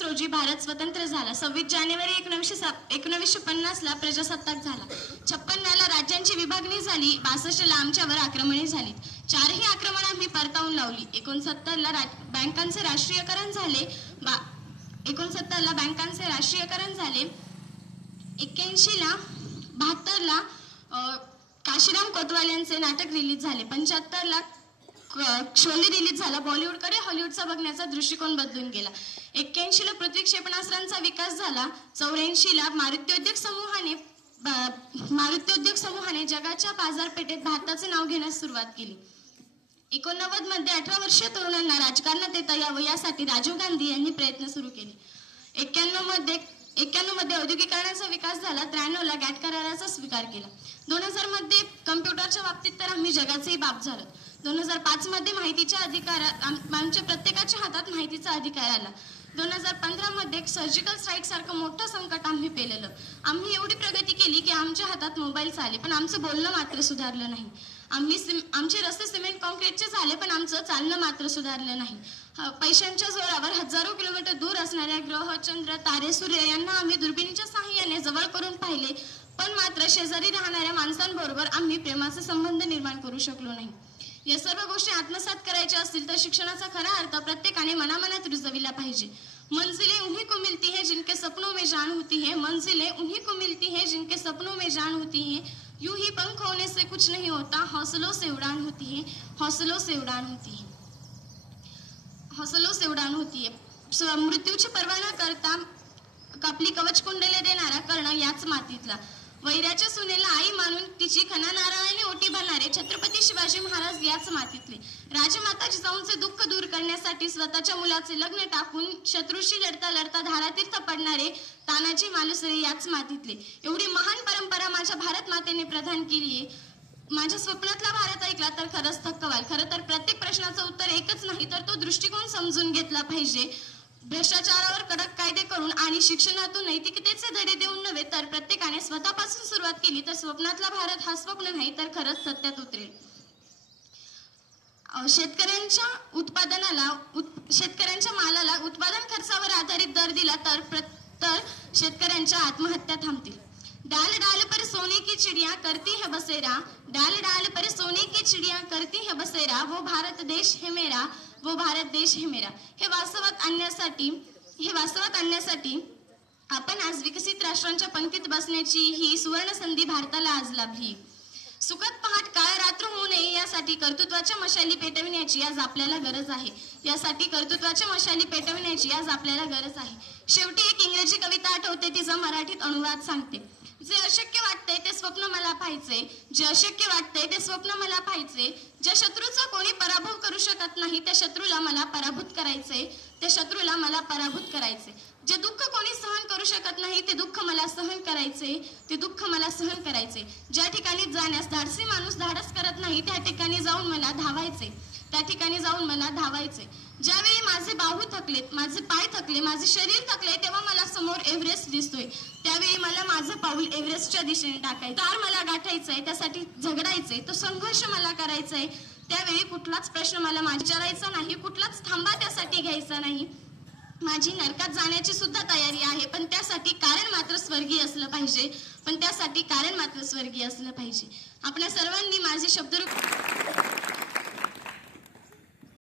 1947 रोजी भारत स्वतंत्र झाला. 26 जानेवारी 1950ला प्रजासत्ताक झाला. 56ला राज्यांची विभागणी झाली. 62ला आमच्यावर आक्रमणे झाली. चारही आक्रमण आम्ही परतावून लावली. 69ला बँकांचे राष्ट्रीयकरण झाले. 69ला बँकांचे राष्ट्रीयकरण झाले. 81ला 72ला काशीराम कोतवाल यांचे नाटक रिलीज झाले. 75ला शोले रिलीज झाला. बॉलिवूडकडे हॉलिवूडचा बघण्याचा दृष्टिकोन बदलून गेला. 81ला पृथ्वी क्षेपणास्त्रांचा विकास झाला. 84ला मारुती उद्योग समूहाने जगाच्या बाजारपेठेत भारताचे नाव घेण्यास सुरुवात केली. 89 मध्ये 18 वर्षीय तरुणांना राजकारणात येता यावं यासाठी राजीव गांधी यांनी प्रयत्न सुरू केले. 91 मध्ये औद्योगिकरणाचा विकास झाला. 93ला गॅट कराराचा स्वीकार केला. 2000 मध्ये कम्प्युटरच्या बाबतीत तर आम्ही जगाचेही बाप झालो. 2005 मध्ये माहितीच्या अधिकारात आमच्या प्रत्येकाच्या हातात माहितीचा अधिकार आला. 2015 मध्ये सर्जिकल स्ट्राईक सारखं मोठं संकट आम्ही पेललं. आम्ही एवढी प्रगती केली की आमच्या हातात मोबाईल आले, पण आमचं बोलणं मात्र सुधारलं नाही. आमचे रस्ते सिमेंट कॉन्क्रीटचे झाले, पण आमचं चालणं मात्र सुधारलं नाही. पैशांच्या जोरावर हजारो किलोमीटर दूर असणाऱ्या ग्रह, चंद्र, तारे, सूर्य यांना आम्ही दुर्बिणीच्या साहाय्याने जवळ करून पाहिले, पण मात्र शेजारी राहणाऱ्या माणसांबरोबर आम्ही प्रेमाचे संबंध निर्माण करू शकलो नाही. या सर्व गोष्टी आत्मसात करायच्या असतील तर शिक्षणाचा खरा अर्थ प्रत्येकाने मनामनात रुजविला पाहिजे. मंजिलें उन्हीं को मिलती है जिनके सपनों में जान होती है. मंजिलें उन्हीं को मिलती है जिनके सपनों में जान होती है. यूं ही पंख होने से कुछ नहीं होता. हौसलों से उड़ान होती है. हौसलों से उड़ान होती है. हौसलों से उड़ान होती है. मृत्यूची पर्वा न करता आपली कवच कुंडले देणारा कर्ण याच मातीतला. वैराच्या सुनेला आई मानून तिची खना नारळाने ओटी भरणारे छत्रपती शिवाजी महाराज याच मातीतले. राजमाता जिजाऊंचे दुःख दूर करण्यासाठी स्वतःच्या मुलाचे लग्न टाकून शत्रूशी लढता लढता धारातीर्थ पडणारे तानाजी मालुसरे याच मातीतले. एवढी महान परंपरा माझ्या भारत मातेने प्रदान केली आहे. माझ्या स्वप्नातला भारत ऐकला तर खरंच थक्क व्हाल. खरं तर प्रत्येक प्रश्नाचं उत्तर एकच नाही, तर तो दृष्टिकोन समजून घेतला पाहिजे. भ्रष्टाचारावर कडक कायदे करून आणि शिक्षणातून नैतिकतेचे धडे देऊन नव्हे, तर प्रत्येकाने स्वतःपासून सुरुवात केली तर स्वप्नातला भारत हा स्वप्न नाही तर खरंच सत्यात उतरेल. शेतकऱ्यांच्या मालाला उत्पादन खर्चावर आधारित दर दिला तर शेतकऱ्यांच्या आत्महत्या थांबतील. डाल डाल पर सोने की चिड़िया करती है बसेरा. डाल डाल पर सोने की चिड़िया करती है बसेरा. वो भारत देश है मेरा. वो भारत देश है मेरा. हे वास्तवात आणण्यासाठी आपण आज विकसित राष्ट्रांच्या पंक्तीत बसण्याची ही सुवर्ण संधी भारताला आज लाभली. सुखद पहाट काळ रात्र होऊ नये यासाठी कर्तृत्वाच्या मशाली पेटविण्याची आज आपल्याला गरज आहे. शेवटी एक इंग्रजी कविता आठवते, तिचा मराठीत अनुवाद सांगते. जे अशक्य वाटते ते स्वप्न मला पाहायचे. जे अशक्य वाटते ते स्वप्न मला पाहायचे. ज्या शत्रूचा कोणी पराभव करू शकत नाही त्या शत्रूला मला पराभूत करायचे. जे दुःख कोणी सहन करू शकत नाही ते दुःख मला सहन करायचे. ज्या ठिकाणी जाण्यास धाडसी माणूस धाडस करत नाही त्या ठिकाणी जाऊन मला धावायचे. ज्यावेळी माझे बाहू थकलेत, माझे पाय थकले, माझे शरीर थकले, तेव्हा मला समोर एव्हरेस्ट दिसतोय. त्यावेळी मला माझं पाऊल एव्हरेस्टच्या दिशेने टाकायचं. तार मला गाठायचंय, त्यासाठी झगडायचंय, तो संघर्ष मला करायचाय. त्यावेळी कुठलाच प्रश्न मला विचारायचा नाही, कुठलाच थांबा त्यासाठी घ्यायचा नाही. माझी नरकात जाण्याची सुद्धा तयारी आहे, पण त्यासाठी कारण मात्र स्वर्गीय असलं पाहिजे. आपल्या सर्वांनी माझे शब्दरूप